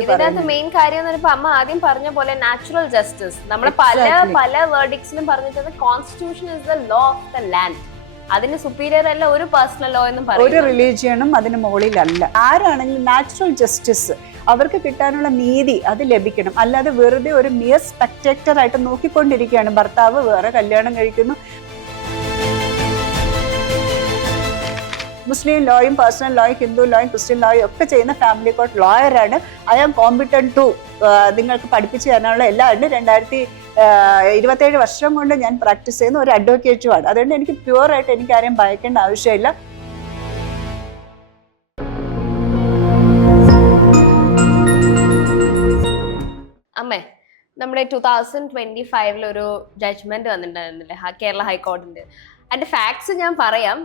ഇതിനകത്ത് മെയിൻ കാര്യം എന്ന് പറയുമ്പോൾ അമ്മ ആദ്യം പറഞ്ഞ പോലെ നാച്ചുറൽ ജസ്റ്റിസ് നമ്മൾ പല വേർഡിക്സിലും പറഞ്ഞിട്ടത് constitution is the law of the land. അതിന് സുപ്പീരിയർ അല്ല ഒരു പേഴ്സണൽ ലോ എന്നും പറയും. ഒരു റിലീജിയനും അതിന് മുകളിലല്ല. ആരാണെങ്കിലും നാച്ചുറൽ ജസ്റ്റിസ് അവർക്ക് കിട്ടാനുള്ള നീതി അത് ലഭിക്കണം. അല്ലാതെ വെറുതെ ഒരു മിയർ സ്പെക്ടേറ്റർ ആയിട്ട് നോക്കിക്കൊണ്ടിരിക്കുകയാണ്. ഭർത്താവ് വേറെ കല്യാണം കഴിക്കുന്നു. മുസ്ലിം ലോയും പേഴ്സണൽ ലോയും ഹിന്ദു ലോയും ക്രിസ്ത്യൻ ലോയും ഒക്കെ ചെയ്യുന്ന ഫാമിലി കോർട്ട് ലോയറാണ്. ഐ ആം കോമ്പിറ്റന്റ് ടു നിങ്ങൾക്ക് പഠിപ്പിച്ചു തരാനുള്ള എല്ലാം ഉണ്ട്. 2027 വർഷം കൊണ്ട് ഞാൻ പ്രാക്ടീസ് ചെയ്യുന്ന ഒരു അഡ്വക്കേറ്റുമാണ്. അതുകൊണ്ട് എനിക്ക് പ്യുവറായിട്ട് എനിക്ക് ആരെയും ഭയക്കേണ്ട ആവശ്യമില്ല. അമ്മേ, നമ്മുടെ 2025 ഒരു ജഡ്ജ്മെന്റ് വന്നിട്ടുണ്ടായിരുന്നില്ലേ കേരള ഹൈക്കോടതിന്റെ. അതിന്റെ ഫാക്ട്സ് ഞാൻ പറയാം,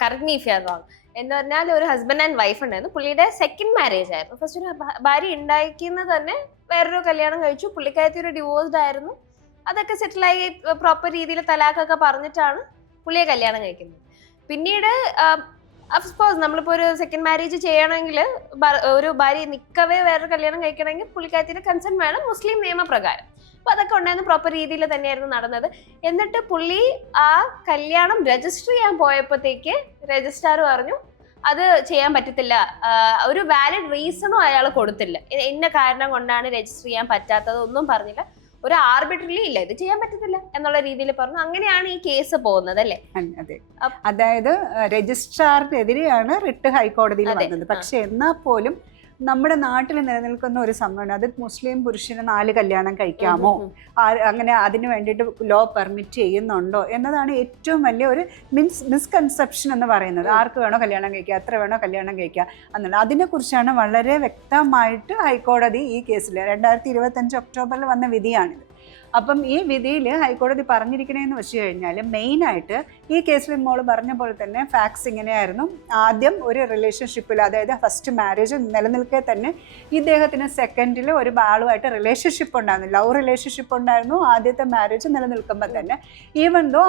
correct me if you are wrong. എന്ന് പറഞ്ഞാൽ ഒരു ഹസ്ബൻഡ് ആൻഡ് വൈഫ് ഉണ്ടായിരുന്നു. പുള്ളിയുടെ സെക്കൻഡ് മാരേജ് ആയിരുന്നു. ഫസ്റ്റ് ഒരു ഭാര്യ ഉണ്ടായിരിക്കുന്നത് തന്നെ വേറൊരു കല്യാണം കഴിച്ചു. പുള്ളിക്കാരത്തി ഒരു ഡിവോഴ്സ്ഡ് ആയിരുന്നു. അതൊക്കെ സെറ്റിലായി പ്രോപ്പർ രീതിയിൽ തലാഖൊക്കെ പറഞ്ഞിട്ടാണ് പുള്ളിയെ കല്യാണം കഴിക്കുന്നത്. പിന്നീട് അഫ്കോഴ്സ് നമ്മളിപ്പോൾ ഒരു സെക്കൻഡ് മാരേജ് ചെയ്യണമെങ്കിൽ ഒരു ഭാര്യ നിൽക്കവേ വേറൊരു കല്യാണം കഴിക്കണമെങ്കിൽ പുള്ളിക്കാരത്തിൻ്റെ കൺസെന്റ് വേണം മുസ്ലിം നിയമപ്രകാരം. അപ്പൊ അതൊക്കെ ഉണ്ടായിരുന്നു, പ്രോപ്പർ രീതിയിൽ തന്നെയായിരുന്നു നടന്നത്. എന്നിട്ട് പുള്ളി ആ കല്യാണം രജിസ്റ്റർ ചെയ്യാൻ പോയപ്പോഴത്തേക്ക് രജിസ്ട്രാർ പറഞ്ഞു അത് ചെയ്യാൻ പറ്റത്തില്ല. ഒരു വാലിഡ് റീസണും അയാൾ കൊടുത്തില്ല. ഇന്ന കാരണം കൊണ്ടാണ് രജിസ്റ്റർ ചെയ്യാൻ പറ്റാത്തത് ഒന്നും പറഞ്ഞില്ല. ഒരു ആർബിട്രറി ഇല്ല, ഇത് ചെയ്യാൻ പറ്റത്തില്ല എന്നുള്ള രീതിയിൽ പറഞ്ഞു. അങ്ങനെയാണ് ഈ കേസ് പോകുന്നത് അല്ലേ? അതെ, അതായത് രജിസ്ട്രാറിനെതിരെയാണ് റിട്ട് ഹൈക്കോടതിയിൽ വന്നത്. പക്ഷെ എന്നാൽ പോലും നമ്മുടെ നാട്ടിൽ നിലനിൽക്കുന്ന ഒരു സംഭവമാണ്. അത് മുസ്ലിം പുരുഷന് 4 കല്യാണം കഴിക്കാമോ, അങ്ങനെ അതിന് വേണ്ടിയിട്ട് ലോ പെർമിറ്റ് ചെയ്യുന്നുണ്ടോ എന്നതാണ് ഏറ്റവും വലിയ ഒരു മിസ്കൺസെപ്ഷൻ എന്ന് പറയുന്നത്. ആർക്ക് വേണോ കല്യാണം കഴിക്കുക, എത്ര വേണോ കല്യാണം കഴിക്കുക എന്നുള്ള അതിനെക്കുറിച്ചാണ് വളരെ വ്യക്തമായിട്ട് ഹൈക്കോടതി ഈ കേസിൽ 2025 ഒക്ടോബറിൽ വന്ന വിധിയാണിത്. അപ്പം ഈ വിധിയിൽ ഹൈക്കോടതി പറഞ്ഞിരിക്കണേന്ന് വെച്ച് കഴിഞ്ഞാൽ മെയിനായിട്ട് ഈ കേസിൽ മോള് പറഞ്ഞ പോലെ തന്നെ ഫാക്ട്സ് ഇങ്ങനെയായിരുന്നു. ആദ്യം ഒരു റിലേഷൻഷിപ്പിൽ, അതായത് ഫസ്റ്റ് മാരേജ് നിലനിൽക്കെ തന്നെ ഇദ്ദേഹത്തിന് സെക്കൻഡിൽ ഒരു ആളുമായിട്ട് റിലേഷൻഷിപ്പ് ഉണ്ടായിരുന്നു, ലവ് റിലേഷൻഷിപ്പ് ഉണ്ടായിരുന്നു ആദ്യത്തെ മാരേജ് നിലനിൽക്കുമ്പോൾ തന്നെ. ഈവൻ ദോ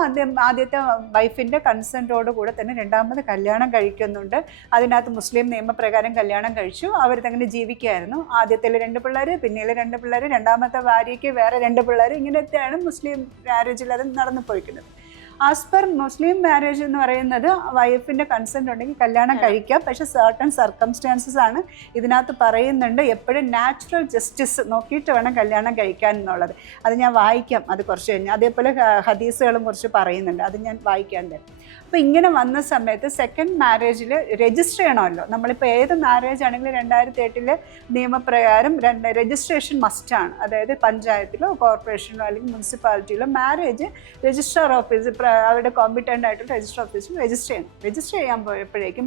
ആദ്യത്തെ വൈഫിൻ്റെ കൺസെൻറ്റോട് കൂടെ തന്നെ രണ്ടാമത് കല്യാണം കഴിക്കുന്നുണ്ട്. അതിനകത്ത് മുസ്ലിം നിയമപ്രകാരം കല്യാണം കഴിച്ചു. അവർ തങ്ങനെ ജീവിക്കുകയായിരുന്നു. ആദ്യത്തിൽ 2 പിള്ളേർ, പിന്നീട് 2 പിള്ളേർ, രണ്ടാമത്തെ ഭാര്യയ്ക്ക് വേറെ 2 പിള്ളേർ. ഇങ്ങനത്തെയാണ് മുസ്ലിം മാരേജിൽ അത് നടന്നു പോയിരിക്കുന്നത്. ആസ് പെർ മുസ്ലിം മാരേജ് എന്ന് പറയുന്നത് വൈഫിൻ്റെ കൺസെൻറ്റ് ഉണ്ടെങ്കിൽ കല്യാണം കഴിക്കാം. പക്ഷെ സർട്ടൺ സർക്കംസ്റ്റാൻസസ് ആണ് ഇതിനകത്ത് പറയുന്നുണ്ട്. എപ്പോഴും നാച്ചുറൽ ജസ്റ്റിസ് നോക്കിയിട്ട് വേണം കല്യാണം കഴിക്കാൻ എന്നുള്ളത്. അത് ഞാൻ വായിക്കാം അത് കുറച്ച് കഴിഞ്ഞ്. അതേപോലെ ഹദീസുകളും കുറച്ച് പറയുന്നുണ്ട്, അത് ഞാൻ വായിക്കാൻ തരും. അപ്പോൾ ഇങ്ങനെ വന്ന സമയത്ത് സെക്കൻഡ് മാരേജിൽ രജിസ്റ്റർ ചെയ്യണമല്ലോ. നമ്മളിപ്പോൾ ഏത് മാരേജ് ആണെങ്കിലും 2008 നിയമപ്രകാരം രജിസ്ട്രേഷൻ മസ്റ്റാണ്. അതായത് പഞ്ചായത്തിലോ കോർപ്പറേഷനിലോ അല്ലെങ്കിൽ മുനിസിപ്പാലിറ്റിയിലോ മാരേജ് രജിസ്ട്രാർ ഓഫീസ്, അവരുടെ കോമ്പിറ്റൻ്റ് ആയിട്ടുള്ള രജിസ്റ്റർ ഓഫീസിൽ രജിസ്റ്റർ ചെയ്യണം. രജിസ്റ്റർ ചെയ്യാൻ പോയപ്പോഴേക്കും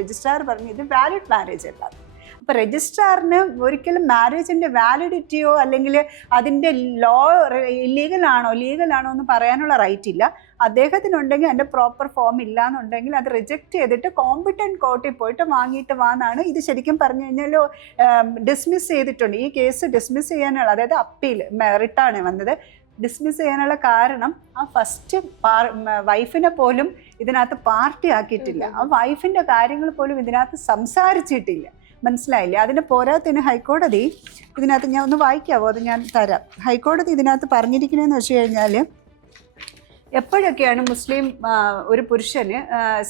രജിസ്ട്രാർ പറഞ്ഞു ഇത് വാലിഡ് മാരേജ് അല്ല. അപ്പോൾ രജിസ്ട്രാറിന് ഒരിക്കലും മാരേജിൻ്റെ വാലിഡിറ്റിയോ അല്ലെങ്കിൽ അതിൻ്റെ ലോ ഇല്ലീഗലാണോ ലീഗലാണോ എന്ന് പറയാനുള്ള റൈറ്റ് ഇല്ല. അദ്ദേഹത്തിനുണ്ടെങ്കിൽ അതിൻ്റെ പ്രോപ്പർ ഫോം ഇല്ല എന്നുണ്ടെങ്കിൽ അത് റിജക്റ്റ് ചെയ്തിട്ട് കോമ്പിറ്റൻറ്റ് കോർട്ടിൽ പോയിട്ട് വാങ്ങിയിട്ട് വാന്നാണ്. ഇത് ശരിക്കും പറഞ്ഞു കഴിഞ്ഞാൽ ഡിസ്മിസ് ചെയ്തിട്ടുണ്ട്. ഈ കേസ് ഡിസ്മിസ് ചെയ്യാനുള്ള, അതായത് അപ്പീൽ റിട്ടാണ് വന്നത്. ഡിസ്മിസ് ചെയ്യാനുള്ള കാരണം ആ ഫസ്റ്റ് വൈഫിനെ പോലും ഇതിനകത്ത് പാർട്ടി ആക്കിയിട്ടില്ല. ആ വൈഫിൻ്റെ കാര്യങ്ങൾ പോലും ഇതിനകത്ത് സംസാരിച്ചിട്ടില്ല. മനസ്സിലായില്ലേ? അതിന് പോരാത്തതിന് ഹൈക്കോടതി ഇതിനകത്ത് ഞാൻ ഒന്ന് വായിക്കാവോ? അത് ഞാൻ തരാം. ഹൈക്കോടതി ഇതിനകത്ത് പറഞ്ഞിരിക്കണേന്ന് വെച്ച് കഴിഞ്ഞാൽ എപ്പോഴൊക്കെയാണ് മുസ്ലിം ഒരു പുരുഷന്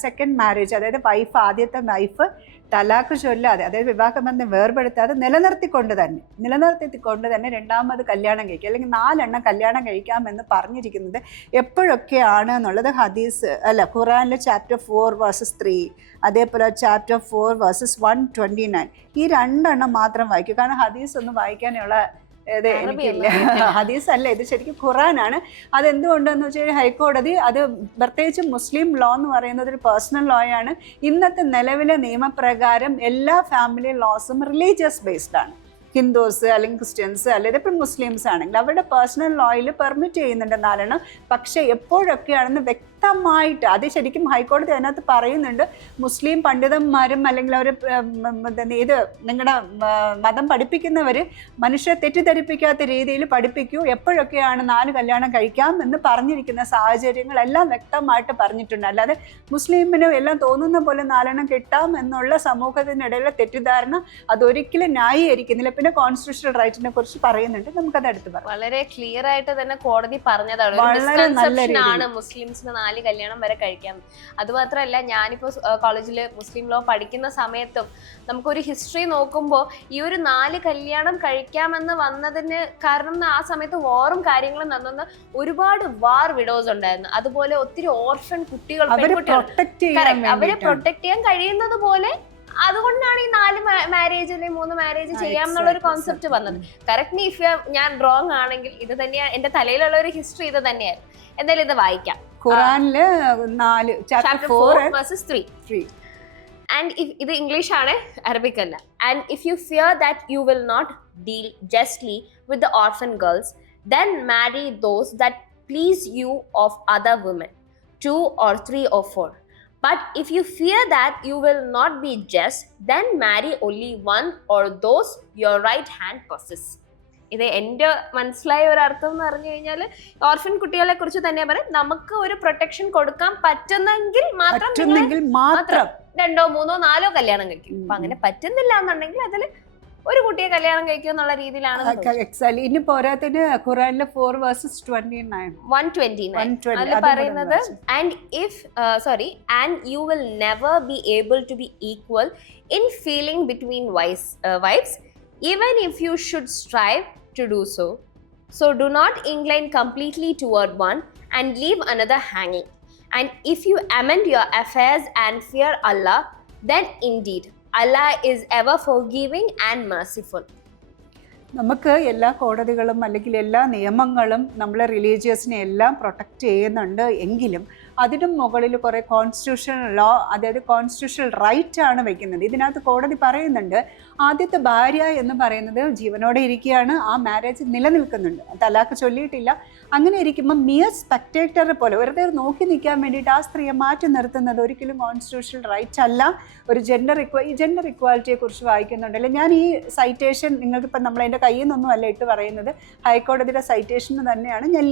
സെക്കൻഡ് മാരേജ്, അതായത് ആദ്യത്തെ വൈഫ് തലാഖ് ചൊല്ലാതെ, അതായത് വിവാഹബന്ധം വേർപെടുത്താതെ നിലനിർത്തിക്കൊണ്ട് തന്നെ രണ്ടാമത് കല്യാണം കഴിക്കുക അല്ലെങ്കിൽ 4 എണ്ണം കല്യാണം കഴിക്കാമെന്ന് പറഞ്ഞിരിക്കുന്നത് എപ്പോഴൊക്കെയാണ് എന്നുള്ളത് ഖുറാനിലെ ചാപ്റ്റർ 4:3, അതേപോലെ ചാപ്റ്റർ 4:129 ഈ 2 എണ്ണം മാത്രം വായിക്കും. കാരണം ഹദീസ് ഒന്നും വായിക്കാനുള്ള ഇത് എനിക്കില്ല. ഹദീസ് അല്ല, ഇത് ശരിക്കും ഖുറാനാണ്. അതെന്തുകൊണ്ടെന്ന് വെച്ച് കഴിഞ്ഞാൽ ഹൈക്കോടതി അത് പ്രത്യേകിച്ച് മുസ്ലിം ലോ എന്ന് പറയുന്നത് ഒരു പേഴ്സണൽ ലോയാണ്. ഇന്നത്തെ നിലവിലെ നിയമപ്രകാരം എല്ലാ ഫാമിലി ലോസും റിലീജിയസ് ബേസ്ഡ് ആണ്. ഹിന്ദുസ് അല്ലെങ്കിൽ ക്രിസ്ത്യൻസ് അല്ലെങ്കിൽ ഇപ്പം മുസ്ലിംസ് ആണെങ്കിൽ അവരുടെ പേഴ്സണൽ ലോയിൽ പെർമിറ്റ് ചെയ്യുന്നുണ്ട് 4 എണ്ണം. പക്ഷേ എപ്പോഴൊക്കെയാണെന്ന് വ്യക്തമായിട്ട് വ്യക്തമായിട്ട്, അത് ശരിക്കും ഹൈക്കോടതി അതിനകത്ത് പറയുന്നുണ്ട്, മുസ്ലിം പണ്ഡിതന്മാരും അല്ലെങ്കിൽ അവർ ഇത് നിങ്ങളുടെ മതം പഠിപ്പിക്കുന്നവർ മനുഷ്യരെ തെറ്റിദ്ധരിപ്പിക്കാത്ത രീതിയിൽ പഠിപ്പിക്കൂ, എപ്പോഴൊക്കെയാണ് 4 കല്യാണം കഴിക്കാം എന്ന് പറഞ്ഞിരിക്കുന്ന സാഹചര്യങ്ങളെല്ലാം വ്യക്തമായിട്ട് പറഞ്ഞിട്ടുണ്ട്. അല്ലാതെ മുസ്ലിമിന് എല്ലാം തോന്നുന്ന പോലെ 4 എണ്ണം കിട്ടാം എന്നുള്ള സമൂഹത്തിനിടയിലുള്ള തെറ്റിദ്ധാരണ അതൊരിക്കലും ന്യായീകരിക്കുന്നില്ല. പിന്നെ കോൺസ്റ്റിറ്റ്യൂഷണൽ റൈറ്റിനെ കുറിച്ച് പറയുന്നുണ്ട്, നമുക്കത് അടുത്ത് പറയാം. വളരെ ക്ലിയർ ആയിട്ട് തന്നെ കോടതി പറഞ്ഞതാണ്, മുസ്ലിംസിന് 4 കല്യാണം വരെ കഴിക്കാം. അതുമാത്രമല്ല, ഞാനിപ്പോ കോളേജിൽ മുസ്ലിം ലോ പഠിക്കുന്ന സമയത്തും നമുക്കൊരു ഹിസ്റ്ററി നോക്കുമ്പോൾ ഈ ഒരു 4 കല്യാണം കഴിക്കാമെന്ന് വന്നതിന് കാരണം ആ സമയത്ത് വാറും കാര്യങ്ങളും നടന്ന ഒരുപാട് വാർ വിഡോസ് ഉണ്ടായിരുന്നു. അതുപോലെ ഒത്തിരി ഓർഫൻ കുട്ടികൾ, അവരെ പ്രൊട്ടക്ട് ചെയ്യാൻ കഴിയുന്നത് പോലെ അതുകൊണ്ടാണ് ഈ 4 മാരേജ് അല്ലെങ്കിൽ 3 മാരേജ് ചെയ്യാം എന്നുള്ള ഒരു കോൺസെപ്റ്റ് വന്നത്. കറക്റ്റ് മീ ഇഫ് ഞാൻ റോങ് ആണെങ്കിൽ, ഇത് തന്നെയാണ് എന്റെ തലയിലുള്ള ഒരു ഹിസ്റ്ററി, ഇത് തന്നെയായിരുന്നു. എന്തായാലും ഇത് വായിക്കാം. ഖുറാനില് 4 chapter 4 verses 3. And if ഇത് ഇംഗ്ലീഷ് ആണ്, അറബിക് അല്ല. And if you fear that you will not deal justly with the orphan girls, then marry those that please you of other women, 2 or 3 or 4. But if you fear that you will not be just, then marry only one or those your right hand possess. ഇത് എൻ്റെ മനസ്സിലായ ഒരു അർത്ഥം എന്ന് പറഞ്ഞു കഴിഞ്ഞാൽ orphan കുട്ടികളെ കുറിച്ച് തന്നെ പറയാം. നമുക്ക് ഒരു പ്രൊട്ടക്ഷൻ കൊടുക്കാൻ പറ്റുന്നെങ്കിൽ മാത്രം 2, 3, 4 കല്യാണം കഴിക്കും. അപ്പൊ അങ്ങനെ പറ്റുന്നില്ല എന്നുണ്ടെങ്കിൽ അതിൽ ഒരു കുട്ടിയെ കല്യാണം കഴിക്കും എന്നുള്ള രീതിയിലാണ്. ഇനി പോരാത്തിന് ഖുറാനിലെ 4 verses 129 അതിൽ പറയുന്നത്, and you will never be able to be equal in feeling between wives, even if you should strive to do so. So do not incline completely toward one and leave another hanging. And if you amend your affairs and fear Allah, then indeed Allah is ever forgiving and merciful. നമുക്ക് എല്ലാ കോടതികളും അല്ലെങ്കിൽ എല്ലാ നിയമങ്ങളും നമ്മളെ റിലീജിയസിനെ എല്ലാം protect ചെയ്യുന്നുണ്ട്. എങ്കിലും അതിനും മുകളിൽ കുറേ കോൺസ്റ്റിറ്റ്യൂഷണൽ ലോ, അതായത് കോൺസ്റ്റിറ്റ്യൂഷണൽ റൈറ്റ് ആണ് വയ്ക്കുന്നത്. ഇതിനകത്ത് കോടതി പറയുന്നുണ്ട്, ആദ്യത്തെ ഭാര്യ എന്ന് പറയുന്നത് ജീവനോടെ ഇരിക്കുകയാണ്, ആ മാരേജ് നിലനിൽക്കുന്നുണ്ട്, തലാക്ക് ചൊല്ലിയിട്ടില്ല. അങ്ങനെ ഇരിക്കുമ്പോൾ മിയർ സ്പെക്ടേറ്റർ പോലെ വെറുതെ നോക്കി നിൽക്കാൻ വേണ്ടിയിട്ട് ആ സ്ത്രീയെ മാറ്റി നിർത്തുന്നത് ഒരിക്കലും കോൺസ്റ്റിറ്റ്യൂഷണൽ റൈറ്റ് അല്ല. ഒരു ജെൻഡർ ഇക്വാലിറ്റിയെ കുറിച്ച് വായിക്കുന്നുണ്ടല്ലോ. ഞാൻ ഈ സൈറ്റേഷൻ നിങ്ങൾക്കിപ്പോൾ നമ്മളതിൻ്റെ കയ്യിൽ നിന്നൊന്നും അല്ല ഇട്ട് പറയുന്നത്, ഹൈക്കോടതിയുടെ സൈറ്റേഷൻ തന്നെയാണ് ഞാൻ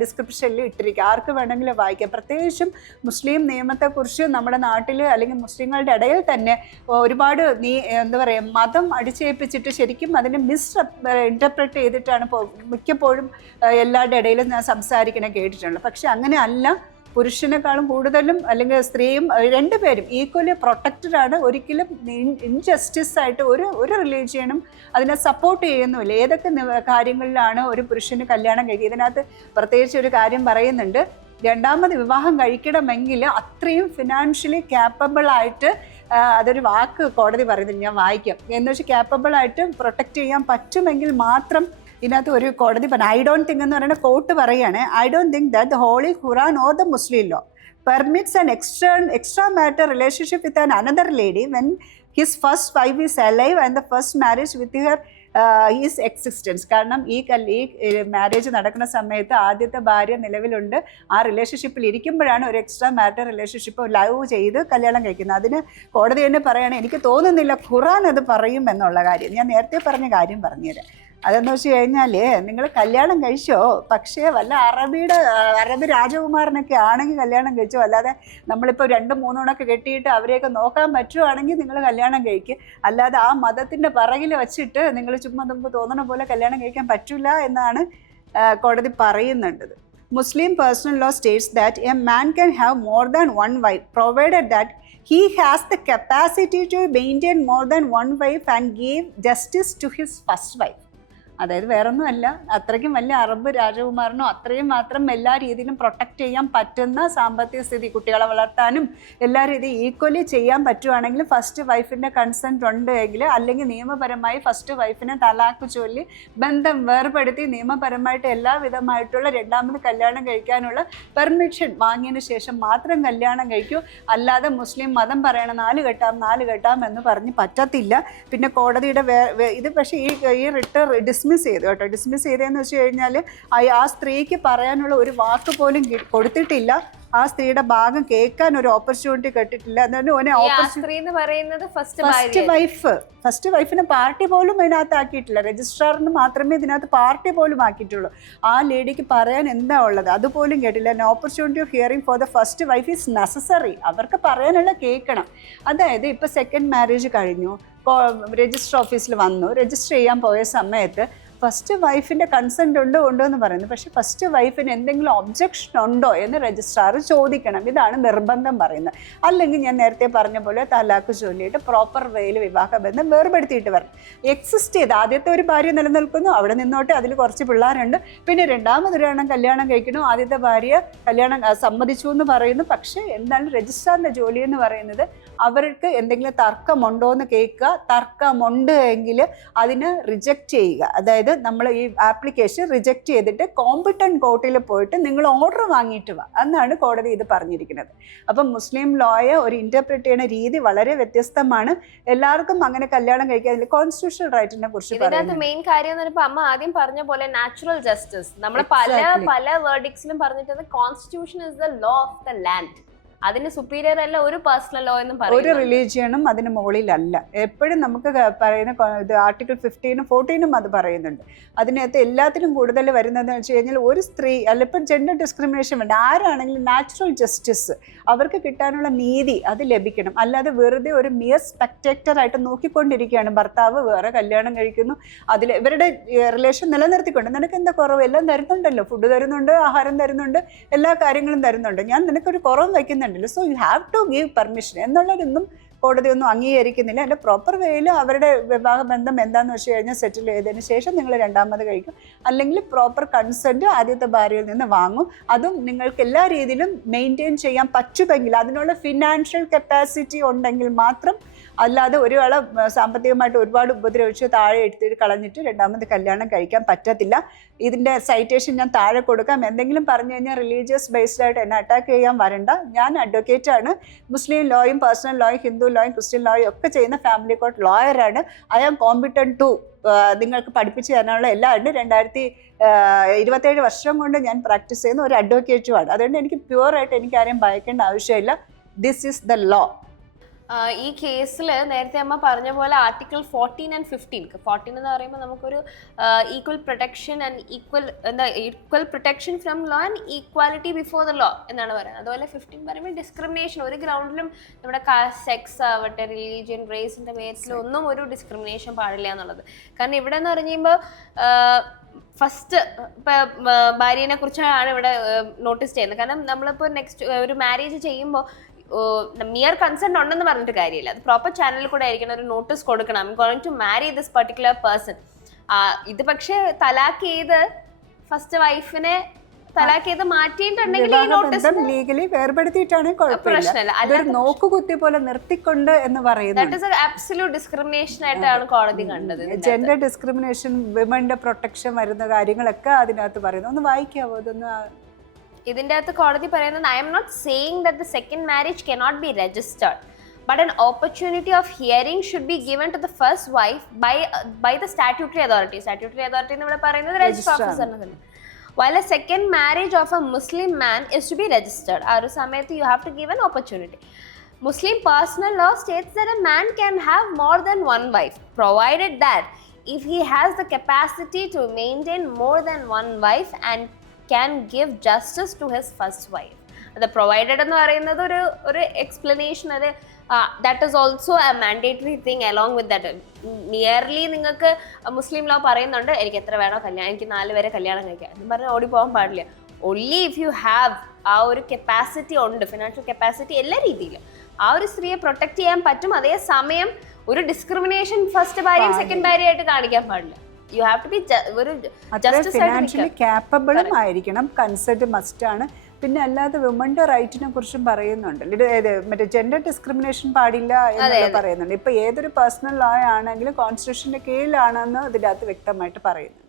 ഡിസ്ക്രിപ്ഷനിൽ ഇട്ടിരിക്കുക, ആർക്ക് വേണമെങ്കിലും വായിക്കാം. പ്രത്യേകിച്ചും മുസ്ലിം നിയമത്തെക്കുറിച്ച് നമ്മുടെ നാട്ടിൽ അല്ലെങ്കിൽ മുസ്ലിങ്ങളുടെ ഇടയിൽ തന്നെ ഒരുപാട് എന്താ പറയുക, മതം അടിച്ചേൽപ്പിച്ചിട്ട് ശരിക്കും അതിനെ ഇന്റർപ്രറ്റ് ചെയ്തിട്ടാണ് മിക്കപ്പോഴും എല്ലാവരുടെ ഇടയിലും ഞാൻ സംസാരിക്കണേ കേട്ടിട്ടുള്ളത്. പക്ഷെ അങ്ങനെ അല്ല, പുരുഷനേക്കാളും കൂടുതലും അല്ലെങ്കിൽ സ്ത്രീയും രണ്ടുപേരും ഈക്വലി പ്രൊട്ടക്റ്റഡ് ആണ്. ഒരിക്കലും ഇൻജസ്റ്റിസ് ആയിട്ട് ഒരു റിലീജിയനും അതിനെ സപ്പോർട്ട് ചെയ്യുന്നുമില്ല. ഏതൊക്കെ കാര്യങ്ങളിലാണ് ഒരു പുരുഷന് കല്യാണം കഴിക്കുക, ഇതിനകത്ത് പ്രത്യേകിച്ച് ഒരു കാര്യം പറയുന്നുണ്ട്, 2ാമത് വിവാഹം കഴിക്കണമെങ്കിൽ അത്രയും ഫിനാൻഷ്യലി ക്യാപ്പബിൾ ആയിട്ട്, അതൊരു വാക്ക് കോടതി പറയുന്നത് ഞാൻ വായിക്കാം, എന്ന് വെച്ചാൽ ക്യാപ്പബിൾ ആയിട്ട് പ്രൊട്ടക്റ്റ് ചെയ്യാൻ പറ്റുമെങ്കിൽ മാത്രം. ഇതിനകത്ത് ഒരു കോടതി പറഞ്ഞു, ഐ ഡോണ്ട് തിങ്ക് എന്ന് പറയുന്ന കോട്ട് പറയുകയാണ്, I don't think that the holy Quran or the Muslim law permits an extra matter relationship with another lady when his first wife is alive and the first marriage with her is existence. കാരണം ഈ marriage നടക്കുന്ന സമയത്ത് ആദ്യത്തെ ഭാര്യ നിലവിലുണ്ട്, ആ റിലേഷൻഷിപ്പിൽ ഇരിക്കുമ്പോഴാണ് ഒരു എക്സ്ട്രാ മാരിറ്റൽ റിലേഷൻഷിപ്പ് ലവ് ചെയ്ത് കല്യാണം കഴിക്കുന്നത്. അതിന് കോടതി തന്നെ പറയുകയാണ്, എനിക്ക് തോന്നുന്നില്ല ഖുറാൻ അത് പറയും എന്നുള്ള കാര്യം. ഞാൻ നേരത്തെ പറഞ്ഞ കാര്യം പറഞ്ഞുതരാം. അതെന്ന് വെച്ച് കഴിഞ്ഞാൽ, നിങ്ങൾ കല്യാണം കഴിച്ചോ, പക്ഷേ വല്ല അറബി രാജകുമാരനൊക്കെ ആണെങ്കിൽ കല്യാണം കഴിച്ചോ, അല്ലാതെ നമ്മളിപ്പോൾ 2-3 കെട്ടിയിട്ട് അവരെയൊക്കെ നോക്കാൻ പറ്റുവാണെങ്കിൽ നിങ്ങൾ കല്യാണം കഴിക്കുക. അല്ലാതെ ആ മതത്തിൻ്റെ പിറകിൽ വെച്ചിട്ട് നിങ്ങൾ ചുമ്മാ നമുക്ക് തോന്നുന്ന പോലെ കല്യാണം കഴിക്കാൻ പറ്റില്ല എന്നാണ് കോടതി പറയുന്നുണ്ട്. Muslim personal law states that a man can have more than one wife provided that he has the capacity to maintain more than one wife and give justice to his first wife. അതായത് വേറൊന്നുമല്ല, അത്രയ്ക്കും വലിയ Arab രാജകുമാരനോ അത്രയും മാത്രം എല്ലാ രീതിയിലും protect ചെയ്യാൻ പറ്റുന്ന സാമ്പത്തിക സ്ഥിതി, കുട്ടികളെ വളർത്താനും എല്ലാ രീതിയും ഈക്വലി ചെയ്യാൻ പറ്റുവാണെങ്കിൽ ഫസ്റ്റ് വൈഫിൻ്റെ കൺസെൻറ്റ് ഉണ്ട് എങ്കിൽ, അല്ലെങ്കിൽ നിയമപരമായി ഫസ്റ്റ് വൈഫിനെ തലാക്ക് ചൊല്ലി ബന്ധം വേർപെടുത്തി നിയമപരമായിട്ട് എല്ലാവിധമായിട്ടുള്ള 2ാമത് കല്യാണം കഴിക്കാനുള്ള പെർമിഷൻ വാങ്ങിയതിന് ശേഷം മാത്രം കല്യാണം കഴിക്കൂ. അല്ലാതെ മുസ്ലിം മതം പറയണം 4 കെട്ടാം എന്ന് പറഞ്ഞ് പറ്റത്തില്ല. പിന്നെ കോടതിയുടെ ഇത് പക്ഷേ ഈ റിട്ട് ഡിസ്മിസ് ചെയ്തു കേട്ടോ. ഡിസ്മിസ് ചെയ്തതെന്ന് വെച്ച് കഴിഞ്ഞാൽ ആ സ്ത്രീക്ക് പറയാനുള്ള ഒരു വാക്ക് പോലും കൊടുത്തിട്ടില്ല. ആ സ്ത്രീയുടെ ഭാഗം കേൾക്കാൻ ഒരു ഓപ്പർച്യൂണിറ്റി കിട്ടിയിട്ടില്ല. സ്ത്രീ എന്ന് പറയുന്നത് ഫസ്റ്റ് വൈഫിനെ പാർട്ടി പോലും അതിനകത്ത് ആക്കിയിട്ടില്ല. രജിസ്ട്രാറിന് മാത്രമേ ഇതിനകത്ത് പാർട്ടി പോലും ആക്കിയിട്ടുള്ളൂ. ആ ലേഡിക്ക് പറയാൻ എന്താ ഉള്ളത് അതുപോലും കേട്ടില്ല. Opportunity of hearing for the first wife is necessary. അവർക്ക് പറയാനുള്ള കേൾക്കണം. അതായത് ഇപ്പൊ സെക്കൻഡ് മാരേജ് കഴിഞ്ഞു, രജിസ്റ്റർ ഓഫീസിൽ വന്നു, രജിസ്റ്റർ ചെയ്യാൻ പോയ സമയത്ത് ഫസ്റ്റ് വൈഫിൻ്റെ കൺസെൻറ്റ് ഉണ്ടോ എന്ന് പറയുന്നത്. പക്ഷെ ഫസ്റ്റ് വൈഫിന് എന്തെങ്കിലും ഒബ്ജക്ഷൻ ഉണ്ടോ എന്ന് രജിസ്ട്രാർ ചോദിക്കണം. ഇതാണ് നിർബന്ധം പറയുന്നത്. അല്ലെങ്കിൽ ഞാൻ നേരത്തെ പറഞ്ഞ പോലെ തലാക്ക് ചൊല്ലിയിട്ട് പ്രോപ്പർ വേയിൽ വിവാഹബന്ധം വേർപെടുത്തിയിട്ട് വരണം. എക്സിസ്റ്റ് ചെയ്ത് ആദ്യത്തെ ഒരു ഭാര്യ നിലനിൽക്കുന്നു, അവിടെ നിന്നോട്ടെ, അതിൽ കുറച്ച് പിള്ളേരുണ്ട്, പിന്നെ രണ്ടാമതൊരെണ്ണം കല്യാണം കഴിക്കുന്നു, ആദ്യത്തെ ഭാര്യ കല്യാണം സമ്മതിച്ചു എന്ന് പറയുന്നു. പക്ഷേ എന്താണ് രജിസ്ട്രാറിൻ്റെ ജോലി എന്ന് പറയുന്നത്? അവർക്ക് എന്തെങ്കിലും തർക്കമുണ്ടോ എന്ന് കേൾക്കുക, തർക്കമുണ്ട് എങ്കിൽ അതിന് റിജക്റ്റ് ചെയ്യുക. അതായത് നമ്മൾ ഈ ആപ്ലിക്കേഷൻ റിജക്റ്റ് ചെയ്തിട്ട് കോമ്പിറ്റന്റ് കോർട്ടിൽ പോയിട്ട് നിങ്ങൾ ഓർഡർ വാങ്ങിയിട്ട് വാ എന്നാണ് കോടതി ഇത് പറഞ്ഞിരിക്കുന്നത്. അപ്പം മുസ്ലിം ലോയെ ഒരു ഇന്റർപ്രറ്റ് ചെയ്യുന്ന രീതി വളരെ വ്യത്യസ്തമാണ്. എല്ലാവർക്കും അങ്ങനെ കല്യാണം കഴിക്കാൻ കോൺസ്റ്റിറ്റ്യൂഷണൽ റൈറ്റിനെ കുറിച്ച് പറയുന്നത് മെയിൻ കാര്യം അമ്മ ആദ്യം പറഞ്ഞ പോലെ നാച്ചുറൽ ജസ്റ്റിസ്. നമ്മൾ പല വേർഡിക്സിലും പറഞ്ഞിട്ട് constitution is the law of the land. അതിന് സുപ്പീരിയർ അല്ല ഒരു പേഴ്സണൽ ലോ എന്നും പറയും. ഒരു റിലീജിയനും അതിന് മുകളിലല്ല. എപ്പോഴും നമുക്ക് പറയുന്ന ഇത് ആർട്ടിക്കിൾ 15 14 അത് പറയുന്നുണ്ട്. അതിനകത്ത് എല്ലാത്തിനും കൂടുതൽ വരുന്നതെന്ന് വെച്ച് കഴിഞ്ഞാൽ ഒരു സ്ത്രീ അല്ല, ഇപ്പം ജെൻഡർ ഡിസ്ക്രിമിനേഷൻ വേണ്ട, ആരാണെങ്കിലും നാച്ചുറൽ ജസ്റ്റിസ് അവർക്ക് കിട്ടാനുള്ള നീതി അത് ലഭിക്കണം. അല്ലാതെ വെറുതെ ഒരു മിയർ സ്പെക്ടേറ്ററായിട്ട് നോക്കിക്കൊണ്ടിരിക്കുകയാണ്. ഭർത്താവ് വേറെ കല്യാണം കഴിക്കുന്നു, അതിൽ ഇവരുടെ റിലേഷൻ നിലനിർത്തിക്കൊണ്ട് നിനക്ക് എന്താ കുറവ്? എല്ലാം തരുന്നുണ്ടല്ലോ, ഫുഡ് തരുന്നുണ്ട്, ആഹാരം തരുന്നുണ്ട്, എല്ലാ കാര്യങ്ങളും തരുന്നുണ്ട്, ഞാൻ നിനക്കൊരു കുറവും വയ്ക്കുന്നുണ്ട്. So you have to give permission എന്നുള്ളതൊന്നും കോടതി ഒന്നും അംഗീകരിക്കുന്നില്ല. അതിൻ്റെ പ്രോപ്പർ വേയിൽ അവരുടെ വിവാഹബന്ധം എന്താണെന്ന് വെച്ച് കഴിഞ്ഞാൽ സെറ്റിൽ ചെയ്തതിന് ശേഷം നിങ്ങൾ രണ്ടാമത് കഴിക്കും, അല്ലെങ്കിൽ പ്രോപ്പർ കൺസെൻറ്റ് ആദ്യത്തെ ഭാര്യയിൽ നിന്ന് വാങ്ങും. അതും നിങ്ങൾക്ക് എല്ലാ രീതിയിലും മെയിൻറ്റെയിൻ ചെയ്യാൻ പറ്റുമെങ്കിൽ, അതിനുള്ള ഫിനാൻഷ്യൽ കപ്പാസിറ്റി ഉണ്ടെങ്കിൽ മാത്രം. അല്ലാതെ ഒരാളെ സാമ്പത്തികമായിട്ട് ഒരുപാട് ഉപദ്രവിച്ച് താഴെ എടുത്തിട്ട് കളഞ്ഞിട്ട് രണ്ടാമത് കല്യാണം കഴിക്കാൻ പറ്റത്തില്ല. ഇതിൻ്റെ സൈറ്റേഷൻ ഞാൻ താഴെ കൊടുക്കാം. എന്തെങ്കിലും പറഞ്ഞു കഴിഞ്ഞാൽ റിലീജിയസ് ബേസ്ഡ് ആയിട്ട് എന്നെ അറ്റാക്ക് ചെയ്യാൻ വരണ്ട. ഞാൻ അഡ്വക്കേറ്റാണ്. മുസ്ലിം ലോയും പേഴ്സണൽ ലോയും ഹിന്ദു ലോയും ക്രിസ്ത്യൻ ലോയും ഒക്കെ ചെയ്യുന്ന ഫാമിലി കോർട്ട് ലോയറാണ്. ഐ ആം കോമ്പിറ്റന്റ് ടു നിങ്ങൾക്ക് പഠിപ്പിച്ചു തരാനുള്ള എല്ലാം ഉണ്ട്. 2027 വർഷം കൊണ്ട് ഞാൻ പ്രാക്ടീസ് ചെയ്യുന്ന ഒരു അഡ്വക്കേറ്റുമാണ്. അതുകൊണ്ട് എനിക്ക് പ്യുവറായിട്ട് എനിക്ക് ആരെയും ഭയക്കേണ്ട ആവശ്യമില്ല. This is the law. ഈ കേസിൽ നേരത്തെ അമ്മ പറഞ്ഞ പോലെ ആർട്ടിക്കിൾ 14 and 15. 14 എന്ന് പറയുമ്പോൾ നമുക്കൊരു equal protection and equal protection from law and equality before the law എന്നാണ് പറയുന്നത്. അതുപോലെ 15 പറയുമ്പോൾ ഡിസ്ക്രിമിനേഷൻ ഒരു ഗ്രൗണ്ടിലും നമ്മുടെ സെക്സ് ആവട്ടെ, റിലീജിയൻ, റേസിന്റെ ബേസിലും ഒന്നും ഒരു ഡിസ്ക്രിമിനേഷൻ പാടില്ല എന്നുള്ളത്. കാരണം ഇവിടെ എന്ന് പറയുമ്പോൾ ഫസ്റ്റ് ഇപ്പം ഭാര്യനെ കുറിച്ചാണ് ഇവിടെ നോട്ടീസ് ചെയ്യുന്നത്. കാരണം നമ്മളിപ്പോൾ നെക്സ്റ്റ് ഒരു മാരേജ് ചെയ്യുമ്പോൾ മിയർ കൺസെന്റ് ഉണ്ടെന്ന് പറഞ്ഞിട്ട് കാര്യമില്ല. അത് പ്രോപ്പർ ചാനലിൽ കൂടെ ആയിരിക്കണം ഒരു നോട്ടീസ് കൊടുക്കണം. I'm going to marry this particular person. ഇത് പക്ഷേ തലാക്ക് ചെയ്ത് ഫസ്റ്റ് വൈഫിനെ തലാക്ക് ചെയ്ത് മാറ്റിയിട്ടുണ്ടെങ്കിൽ ഈ നോട്ടീസ് ലീഗലി വേർപെടുത്തിയിട്ടാണ് കുഴപ്പമില്ല. അതൊരു നോക്കുകുത്തി പോലെ നിർത്തിക്കൊണ്ട് എന്ന് പറയുന്നത് അബ്സല്യൂട്ട് ഡിസ്ക്രിമിനേഷൻ ആയിട്ടാണ് കോടതി കണ്ടത്. ജെൻഡർ ഡിസ്ക്രിമിനേഷൻ, വിമന്റെ പ്രൊട്ടക്ഷൻ വരുന്ന കാര്യങ്ങളൊക്കെ അതിനകത്ത് പറയുന്നു. ഒന്ന് വായിക്കാവോ ഇതൊന്ന്? ഇതിൻ്റെ അകത്ത് കോടതി പറയുന്നത്, I'm not saying that the second marriage cannot be registered, but an opportunity of hearing should be given to the first wife by the statutory authority. Statutory authority എന്ന് ഇവിടെ പറയുന്നത് register ഓഫീസറിനാണ്. While a second marriage of a Muslim man is to be registered, ആ ഒരു സമയത്ത് you have to give an opportunity. Muslim personal law states that a man can have more than one wife, provided that if he has the capacity to maintain more than one wife and can give justice to his first wife. അത് provided എന്ന് പറയുന്നത് ഒരു explanation, അത് that is also A mandatory thing along with that. Nearly നിങ്ങൾക്ക് മുസ്ലിം law പറയുന്നുണ്ട് എനിക്ക് എത്ര വേണോ കല്യാണം, എനിക്ക് 4 പേരെ കല്യാണം കഴിക്കാം എന്ന് പറഞ്ഞാൽ ഓടിപ്പോകാൻ പാടില്ല. ഒൺലി ഇഫ് യു ഹാവ് ആ ഒരു കപ്പാസിറ്റി ഉണ്ട്, ഫിനാൻഷ്യൽ കപ്പാസിറ്റി എല്ലാ രീതിയിലും ആ ഒരു സ്ത്രീയെ പ്രൊട്ടക്ട് ചെയ്യാൻ പറ്റും. അതേസമയം ഒരു ഡിസ്ക്രിമിനേഷൻ ഫസ്റ്റ് ഭാര്യയും സെക്കൻഡ് ഭാര്യയായിട്ട് കാണിക്കാൻ പാടില്ല. You have to be financially കാപ്പബിളും ആയിരിക്കണം. കൺസെന്റ് മസ്റ്റ് ആണ്. പിന്നെ അല്ലാതെ വിമന്റെ റൈറ്റിനെ കുറിച്ചും പറയുന്നുണ്ട്. മറ്റേ ജെൻഡർ ഡിസ്ക്രിമിനേഷൻ പാടില്ല എന്നുള്ള പറയുന്നുണ്ട്. ഇപ്പൊ ഏതൊരു പേഴ്സണൽ ലോ ആണെങ്കിലും കോൺസ്റ്റിറ്റ്യൂഷന്റെ കീഴിലാണെന്ന് ഇതിനകത്ത് വ്യക്തമായിട്ട് പറയുന്നു.